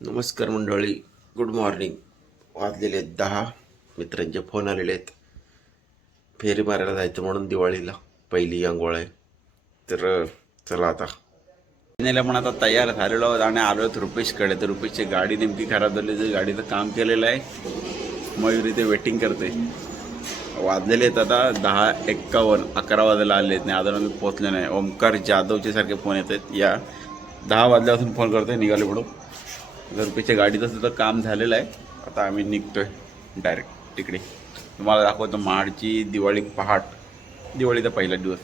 नमस्कार मंडळी. Good morning वाजलेले आहेत दहा. मित्रांचे फोन आलेले आहेत. फेरी मारायला जायचं म्हणून दिवाळीला पहिली अंघोळ आहे. तर चला आता. फायनली पण आता तयार झालेलो आहोत आणि आलो आहेत रुपेशकडे. तर रुपेशची गाडी नेमकी खराब झाली तर गाडीचं काम केलेलं आहे. मयुरी ते वेटिंग करते वाजलेले आहेत आता दहा एक्कावन्न अकरा वाजायला आले आहेत. नाही अजून पोचले पोहोचले नाही. ओमकार जाधवचे सारखे फोन येत आहेत. या दहा वाजल्यापासून फोन करतोय. निघाले म्हणून घरपेच्या गाडीचं सुद्धा काम झालेलं आहे. आता आम्ही निघतोय डायरेक्ट तिकडे. तुम्हाला दाखवतो महाडची दिवाळी पहाट. दिवाळीचा पहिला दिवस.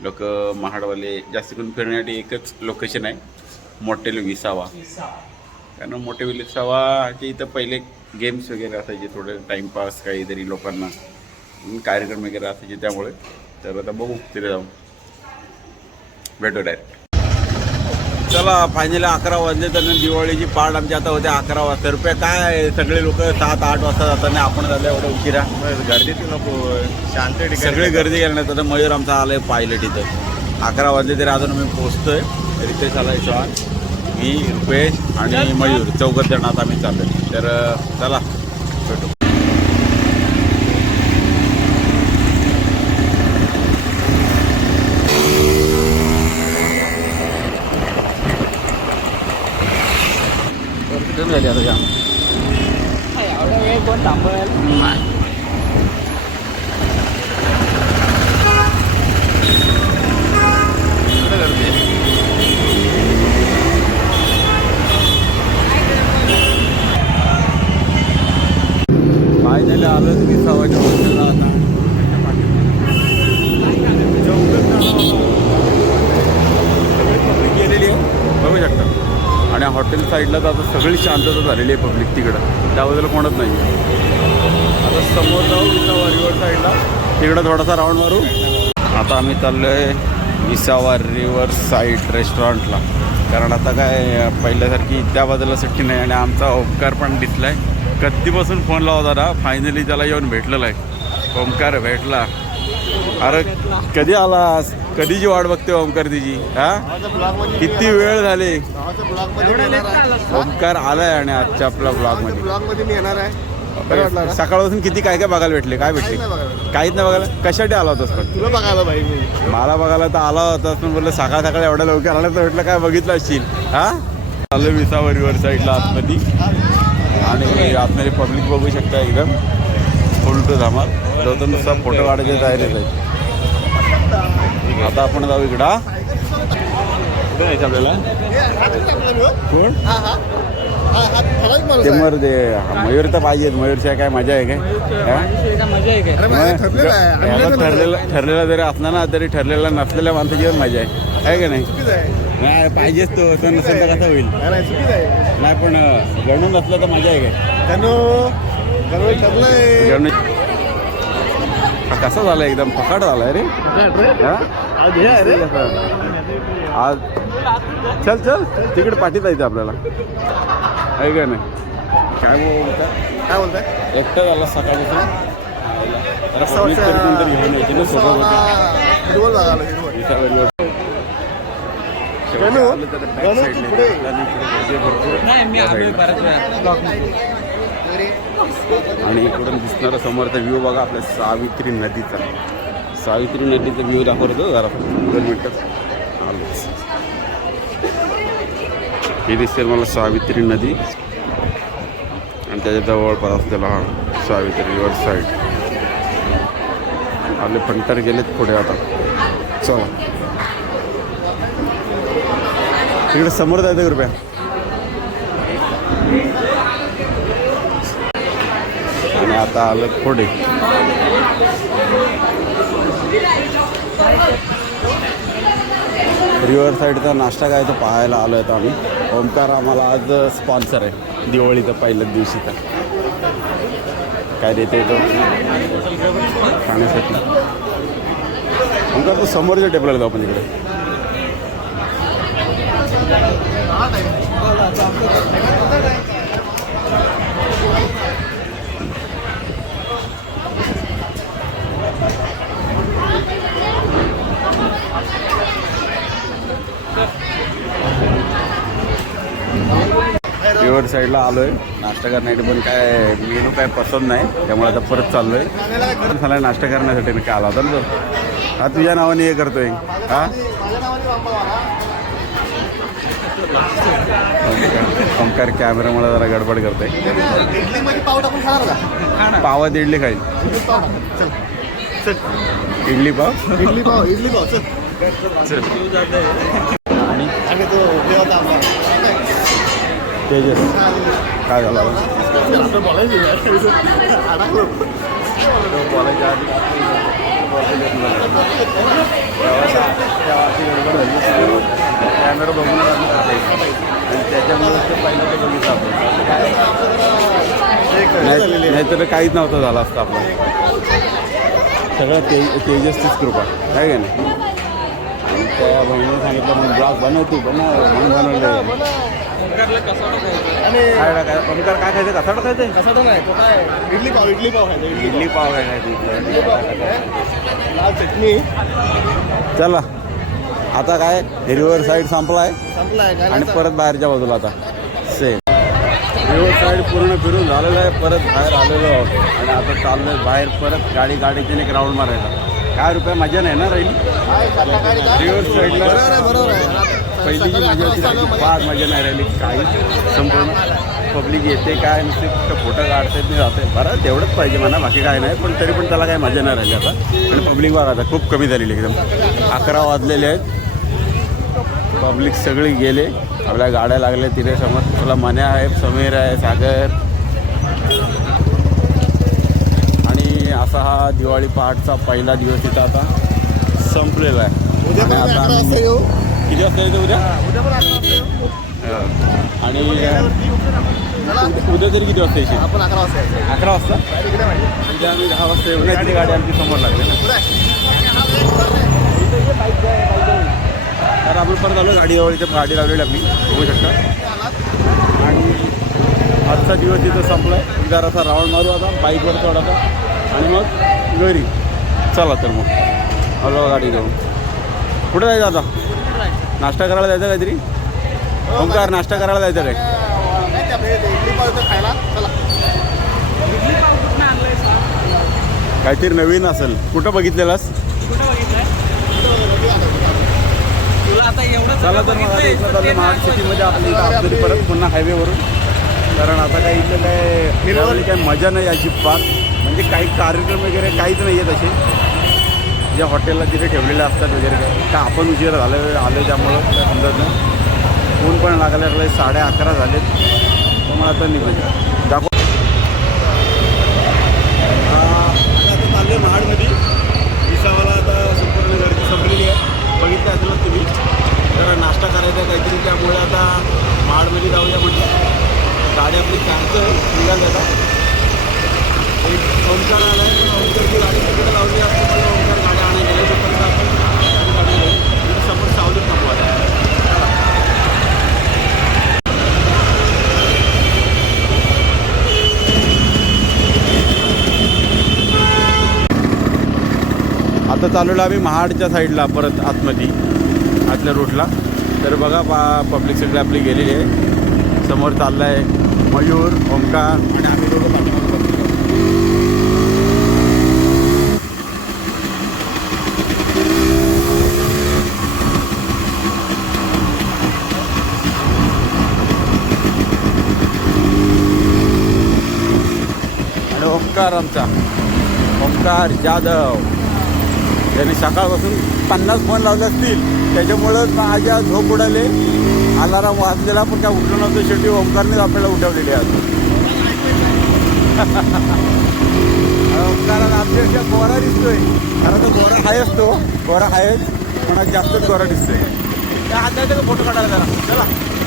लोक महाडवाले जास्त करून फिरण्यासाठी एकच लोकेशन आहे. मोठेले विसावा. कारण मोठे विसावाचे इथं पहिले गेम्स वगैरे असायचे थोडे टाईमपास काहीतरी लोकांना. कार्यक्रम वगैरे असायचे त्यामुळे. तर आता बघू तिथे जाऊन. भेटू डायरेक्ट चला फायनली अकरा वाजले तर दिवाळीची पाठ आमची आता होते अकरा वाजता. रुपये काय आहे? सगळे लोक सात आठ वाजता जाताना आपण झालं एवढं उशिरा. गर्दीत नको शांत ठिकाणी सगळे गर्दी करण्यात आता मयूर आमचा आलाय पायलट इथं. अकरा वाजले तरी अजून मी पोहोचतोय. रितेश आलाय चव्हाण मी रुपेश आणि मयूर. चौघत जण आता आम्ही चाललोय. तर चला भेटू झाली आता जाम एवढा वेळ कोण थांबवेल फायनली आलो विसावाच्या हॉटेलला आता पब्लिक गेलेली आहे बघू शकता आणि हॉटेल साईडला तर आता सगळी शांतता झालेली आहे पब्लिक तिकडं. त्याबद्दल कोणत नाही आता समोर जाऊ विसावा रिवर साईडला तिकडं थोडासा राऊंड मारू. आता आम्ही चाललो आहे विसावा रिवर साईड रेस्टॉरंटला कारण आता काय पहिल्यासारखी त्या बाजूला सुट्टी नाही आणि आमचा ओंकार पण दिसला आहे कधीपासून फोन लावत होता फायनली त्याला येऊन भेटलेला आहे. ओंकार भेटला. अरे कधी आलास? कधीची वाट बघते ओंकार तिची हा? किती वेळ झाले? ओंकार आलाय आणि आजच्या आपल्या ब्लॉगमध्ये? सकाळपासून किती काय काय बघायला भेटले? काय भेटले? काहीच नाही बघायला. कशासाठी आला होतास पण? तुला बघायला मला बघायला तर आला होतास पण बोललं सकाळ सकाळ एवढ्या लवकर आला तर म्हटलं काय बघितलं असशील? हा? आलं विसावर रिव्हर साईडला आतमध्ये. आणि आतमध्ये पब्लिक बघू शकता एकदम. फुल टू धमाल. तर नुसता फोटो काढायचे तयारीत आहे. आता आपण जाऊ इकडं? कुठे जायचं आपल्याला. हा हा. हा हा. ते आहे. मर दे मयूर तर पाहिजेत मयूरच्या काय मजा आहे काय? हा? मजा आहे. काय अरे माझं ठरलेलं ठरलेलं ठरलेला जरी असला ना तरी ठरलेला नसलेल्या माणसाची पण मजा आहे. आहे का नाही? नाही पाहिजेच तो. तर नसेल तर कसा होईल? नाही, पण गणून नसलं तर मजा आहे काय? त्यानं ठरलंय. गणू कसा झाला एकदम फकाट झालाय रे. हा? आज हे आहे रे. आज चल चल. तिकडे पाठीत जायचं आपल्याला. आहे का नाही? काय बोलता? काय बोलताय? एकटा झाला कोणतरी घेऊन यायचे ना आणि इकडून दिसणारा समोरचा व्ह्यू बघा आपल्या सावित्री नदीचा. सावित्री नदीचा व्ह्यू दाखवतो जरा. दोन मिनटं. आलो. ही दिसते मला सावित्री नदी. आणि त्याच्या जवळपास असलेला हा सावित्री रिव्हर साईड आपले फंटर गेलेत पुढे आता. चला. तिकडे समोर जायचं कृपया आणि आता आलं पुढे रिव्हर साईडचा नाश्ता काय तर पाहायला आलो आहे आम्ही. ओमकार आम्हाला आज स्पॉन्सर आहे. दिवाळीचा पहिल्याच तर काय देते तो? खाण्यासाठी. ओमकार तो समोरच्या टेबलला जाऊ आपण इकडे. साईडला आलोय. नाश्ता करण्यासाठी पण काय मेनू काय पसंत नाही. त्यामुळे आता परत चाललोय. मला नाश्ता करण्यासाठी मी काय आला होता ना तो? हा तुझ्या नावाने हे करतोय. हा? ओंकार कॅमेरामुळे जरा गडबड करतोय. पाव पावात इडली खाईल. इडली पाव? इडली पाव इडली पाव चल. आणि तो तेजस. काय झालं? कॅमेरा बघून आणि त्याच्यामुळे ते पहिलं ते बघितलं आपण नाही नाहीतर काहीच नव्हतं झालं असतं आपलं. सगळं ते तेजस्तीच कृपा. काय का नाही? त्या बहिणीने सांगितलं मग ब्लॉग बनवतो बनव. म्हणून बनवलं. आणि काय काय ओंकार काय खायचं? कसा खायचं नाही तो काय इडली पाव इडली पाव खायचा इडली पाव. खायचं इडली पाव. लाल चटणी. चला. आता काय रिव्हर साईड संपलाय. संपलाय काय आणि परत बाहेरच्या बाजूला आता. सेम रिव्हर साईड पूर्ण फिरून झालेलं आहे परत बाहेर आलेलो आहोत. आणि आता चाललोय बाहेर परत गाडी गाडीचे एक राऊंड मारायला. काय रुपये मजा नाही ना राहील? रिव्हर साईडला बरोबर आहे. पहिली जी मजा होती ना फार मजा नाही राहिली काही संपूर्ण पब्लिक येते काय नुसते फक्त फोटो काढते ते जाते बरं तेवढंच पाहिजे म्हणा बाकी काय नाही पण तरी पण त्याला काही मजा नाही राहिली आता. आणि पब्लिक बघा आता खूप कमी झालेली एकदम. अकरा वाजलेले आहेत. पब्लिक सगळी गेले. आपल्या गाड्या लागल्या तिथे समोर. तुला मन्या आहे समीर आहे सागर. आणि असा हा दिवाळी पहाटचा पहिला दिवस इथं आता संपलेला आहे. पण आता किती वाजता येतो उद्या? उद्या आणि उद्या तरी किती वाजता येशील? आपण अकरा वाजता अकरा वाजता? उद्या आम्ही दहा वाजता येऊ. गाडी आमची समोर लागली ना. तर आपण परत आलो गाडी इथे गाडी लावलेली आपली. बघू शकता. आणि आजचा दिवस इथं संपला आहे जरासा राऊंड मारू आता बाईकवर थोडासा आणि मग घरी. चला तर मग. आलो गाडी घेऊन. कुठे जायचं आता? नाश्ता करायला जायचं काहीतरी? ओंकार नाश्ता करायला जायचं काय? खायला काहीतरी नवीन असेल. कुठं बघितलेलास? चला तर महाड सिटीमध्ये आपली परत पुन्हा हायवेवरून कारण आता काही इथं काय फिरायला काही मजा नाही अजिबात. म्हणजे काही कार्यक्रम वगैरे काहीच नाही आहेत असे. ज्या हॉटेलला तिथे ठेवलेल्या असतात वगैरे काय का आपण उशीर झालं आलो त्यामुळं काय समजत नाही ऊन पण लागायला लागले साडे अकरा झालेत. त्यामुळे आता निघून दाखव. आता चालले महाडमध्ये. विसावाला आता संपूर्ण गर्दी संपलेली आहे. बघितलं असेल तुम्ही. तर नाश्ता करायचा काहीतरी त्यामुळे आता महाडमध्ये जाऊया म्हणजे. गाडी आपली चारचं निघाली आता. एक ओंकार आला आहे गाडी तिकडे लावली असते मला ओंकार गाडी आणायला गेले तोपर्यंत आपण गाडी घेऊ. इथे समोर सावलीत नको आता आता चालवलं आम्ही महाडच्या साईडला परत आतमध्ये आतल्या रूटला तर बघा पा पब्लिक सगळी आपली गेलेली आहे. समोर चाललं आहे मयूर ओंकार. आणि आम्ही दोघं. आणि ओंकार आमचा. ओंकार जाधव. त्यांनी सकाळपासून पन्नास फोन लावले असतील. त्याच्यामुळं आज झोप उडाले. अलाराम वाजलेला पण काय उठलं नव्हतं. शेवटी ओंकारनेच आपल्याला उठवलेली आहे ओंकाराला आपल्यापेक्षा गोरा दिसतोय. कारण तो गोरा हाय असतो. गोरा हायच पण आज जास्तच गोरा दिसतोय. त्या हाताचा फोटो काढायला जरा. चला.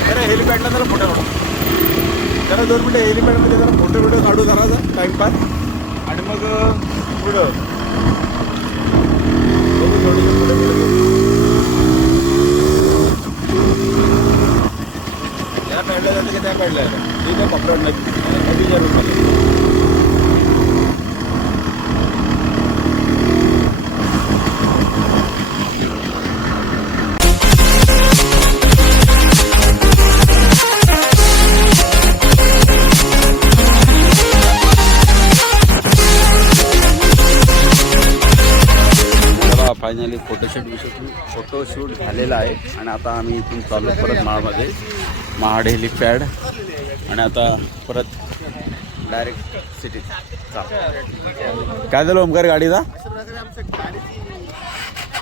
जरा हेलिपॅडला जरा फोटो काढू. जरा दोन मिनटं हेलिपॅडमध्ये जरा फोटो बिटो काढू जरा टाईमपास आणि मग पुढं बघू थोडीशी पुढे पुढे बघू. या पॅडला जातं की त्या पॅडला येतं ठीक आहे कपड्यावर नाही फायनली फोटोशूट विषय फोटोशूट झालेला आहे. आणि आता आम्ही इथून चालू परत महाडमध्ये महाड हेलिपॅड. आणि आता परत डायरेक्ट सिटीत काय झालं ओमकार गाडीचा?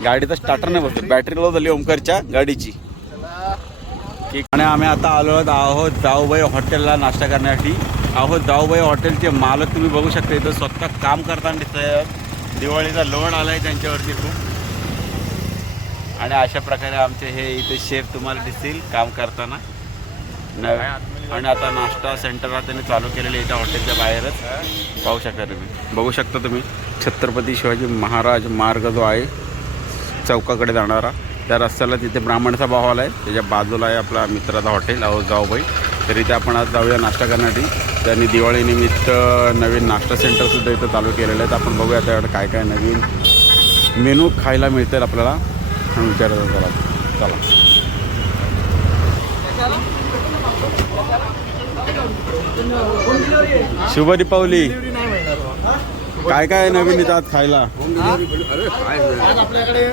गाडीचा स्टार्टर नाही बसतो. बॅटरी लो झाली ओमकारच्या गाडीची. ठीक. आणि आम्ही आता आलो आहोत जाऊबाई हॉटेलला नाश्ता करण्यासाठी. आहोत जाऊबाई हॉटेलचे मालक तुम्ही बघू शकता. इथं स्वतः काम करताना दिसत दिवाळीचा लोड आला आहे त्यांच्यावरती खूप. आणि अशा प्रकारे आमचे हे इथे शेफ तुम्हाला दिसतील काम करताना. नव्या आणि आता नाश्ता सेंटर त्यांनी चालू केलेले इथं हॉटेलच्या बाहेरच. पाहू शकता तुम्ही. बघू शकता तुम्ही छत्रपती शिवाजी महाराज मार्ग जो आहे चौकाकडे जाणारा. त्या रस्त्याला तिथे ब्राह्मणचा भाव आहे त्याच्या बाजूला आहे आपला मित्राचा हॉटेल अहो जाऊबाई. तर इथे आपण आज जाऊया नाश्ता करण्यासाठी. त्यांनी दिवाळीनिमित्त नवीन नाश्ता सेंटरसुद्धा इथं चालू केलेलं आहे तर आपण बघूया त्याकडे काय काय नवीन मेनू खायला मिळतील आपल्याला. आणि विचारायचं जरा चला. शुभ दीपावली काय काय नवीन येतात खायला? आपल्याकडे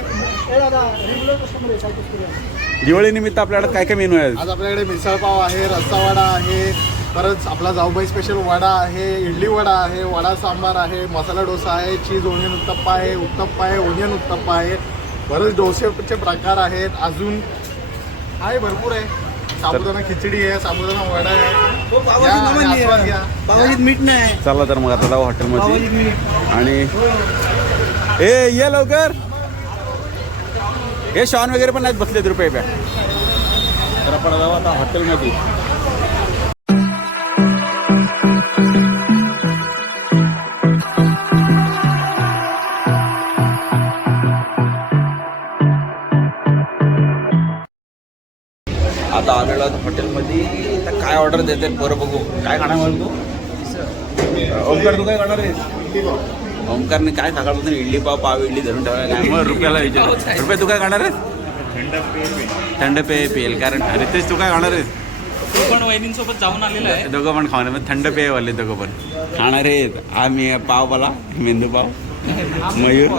दिवाळी निमित्त आपल्याकडे काय काय मेनू आहे आज आपल्याकडे मिसळपाव आहे रस्सावडा आहे परत आपला जाऊबाई स्पेशल वडा आहे इडली वडा आहे वडा सांबार आहे मसाला डोसा आहे चीज ओनियन उत्तप्पा आहे उत्तप्पा आहे ओनियन उत्तप्पा आहे. बरेच डोसेचे प्रकार आहेत. अजून आहे भरपूर आहे. साबुदाणा खिचडी आहे साबुदाणा वडा आहे. या आणि आस्वाद घ्या. मीठ नाही. चला तर मग आता जाऊ हॉटेलमध्ये. आणि ए ये लवकर. हे शॉन वगैरे पण नाहीत बसलेत रुपये प्या तर आपण जाऊ आता हॉटेलमध्ये. आहोत हॉटेलमध्ये. तर काय ऑर्डर देते बरं बघू. काय खाणार म्हणून तू? ओमकार तू काय खाणार आहे ओमकारने काय सकाळपासून इडली पाव पाव इडली धरून ठेवला काय मग रुपयाला विचार. रुपये तू काय खाणार आहेस? थंड पेय पिईल कारण रितेश तू काय खाणार आहेस? तू पण वहिनींसोबत जाऊन आलेला आहे. दोघं पण खाणार मग थंड पेय वाले दोघं पण. खाणार आहेत. आम्ही पाववाला मेंदू पाव. मयूर.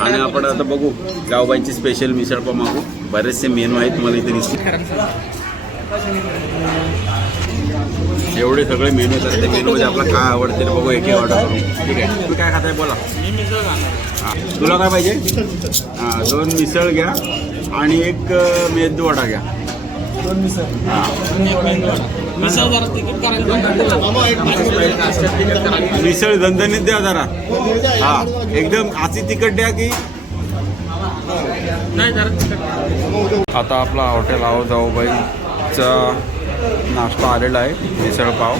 आणि आपण आता बघू. गावबाईंची स्पेशल मिसळ पाव मागू. बरेचसे मेनू आहेत मला इथे दिसते एवढे सगळे मेनू आहेत. त्या मेनूमध्ये आपल्याला काय आवडते बघू एक ऑर्डर करू ठीक आहे. तुम्ही काय खाताय बोला. मी मिसळ खाणार हां. तुला काय पाहिजे? हां दोन मिसळ घ्या आणि एक मेदू वडा घ्या. मिसळ तिकीट करायला मिसळ दणदणीत द्या जरा. हा. एकदम आची तिखट द्या की तिकीट आता आपला हॉटेल आहो आजचा नाश्ता आलेला आहे मिसळपाव.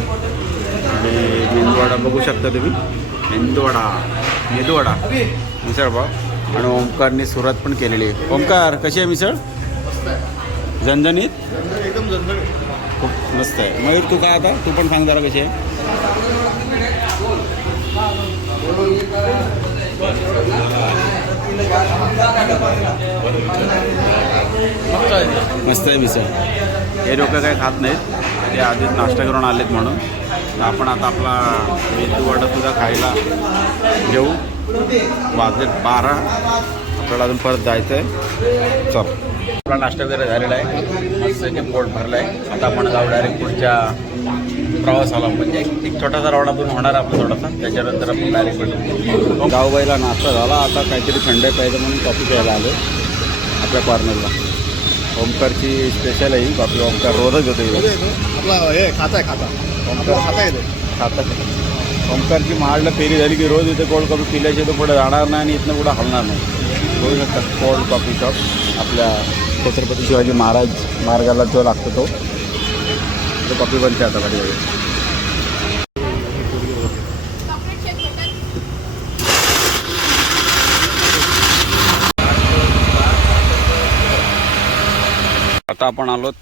आणि मेंदूवडा बघू शकता तुम्ही. मेंदूवडा मेदूवडा मिसळपाव. आणि ओंकारने सुरुवात पण केलेली आहे. ओंकार कशी आहे मिसळ? झणझणीत? एकदम झणझणीत. खूप मस्त आहे. मयूर तू काय आता? तू पण सांग जरा कशी आहे. मस्त आहे मिसळ. हे लोक काही खात नाहीत. ते आधीच नाश्ता करून आलेत म्हणून. तर आपण आता आपला मेदू वडासुद्धा खायला घेऊ. वाजले बारा. आपल्याला अजून परत जायचं आहे चल. आपला नाश्ता वगैरे झालेला आहे. मस्त ते पोट भरलं आहे आता आपण जाऊ डायरेक्ट पुढच्या प्रवासाला म्हणजे एक छोटासा रवणातून होणार आपला थोडासा. त्याच्यानंतर आपण डायरेक्ट भेटू गावबाईला नाश्ता झाला. आता काहीतरी थंड पाहिजे म्हणून कॉफी प्यायला आलो आपल्या कॉर्नरला ओमकारची स्पेशल आहे ही. कॉफी ओमकार रोजच होते आपला हे खाता आहे खाता आपल्याला खाता येते. खाता ओमकारची महाडला फेरी झाली की रोज इथे कोल्ड कॉफी पिल्याशिवाय तो पुढे जाणार नाही आणि इथनं पुढे हलणार नाही. शकतात कोल्ड कॉफी शॉप आपल्या छत्रपती शिवाजी महाराज मार्गाला जो लागतो तो. तर कॉफी बनते आता कधी आता आपण आलोत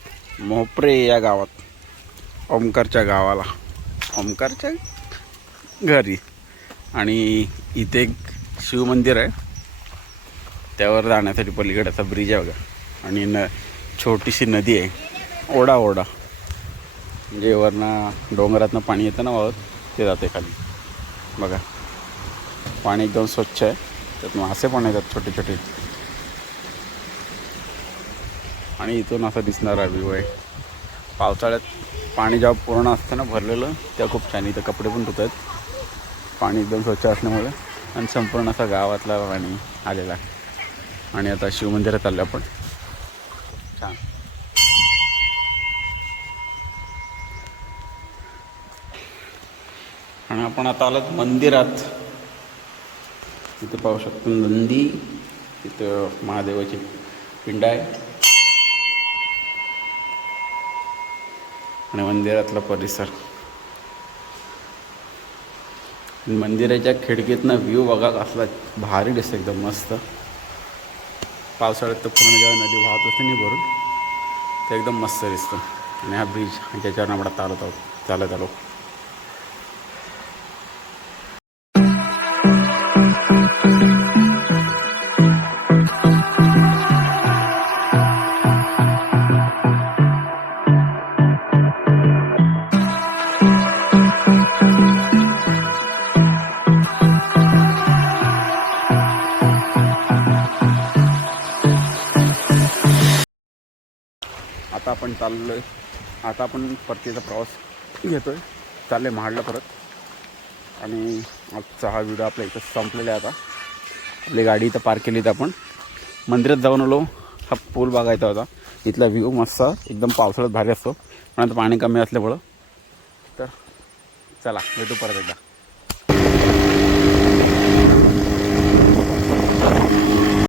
मोपरे या गावात ओमकारच्या गावाला. ओमकारच्या घरी. आणि इथे एक शिवमंदिर आहे. त्यावर जाण्यासाठी पलीकडे असा ब्रिज आहे बघा. आणि न छोटीशी नदी आहे. ओढा ओढा जे वरनं डोंगरातनं पाणी येतं ना वाहत ते जाते खाली. बघा. पाणी एकदम स्वच्छ आहे. त्यात मासे पण येतात छोटे छोटे. आणि इथून असा दिसणारा व्ह्यू आहे. पावसाळ्यात पाणी जेव्हा पूर्ण असतं ना भरलेलं त्या खूप छान. इथं कपडे पण धुतात पाणी एकदम स्वच्छ असल्यामुळे. आणि संपूर्ण असा गावातला पाणी आलेला आणि आता शिवमंदिरात आलं आपण. छान. आणि आपण आता आलात मंदिरात. इथे पाहू शकतो नंदी तिथं महादेवाची पिंड आहे. आणि मंदिरातला परिसर. मंदिराच्या खिडकीतनं व्ह्यू बघा असला भारी दिसतं एकदम मस्त. पावसाळ्यात तर पूर्ण जेव्हा नदी वाहत असते नाही भरून ते एकदम मस्त दिसतं. आणि हा ब्रिज ज्याच्यावर आपण चालत आहोत चालत आलो. आपण चाललो आहे आता आपण परतीचा प्रवास घेतो आहे चालले महाडला परत. आणि आजचा हा व्हिडिओ आपल्या इथं संपलेला आहे आता. आपली गाडी इथं पार्क केली तर आपण. मंदिरात जाऊन आलो. हा पूल बघायचा होता. इथला व्ह्यू मस्त. एकदम पावसाळ्यात भारी असतो. पण आता पाणी कमी असल्यामुळं. तर चला भेटू परत एकदा.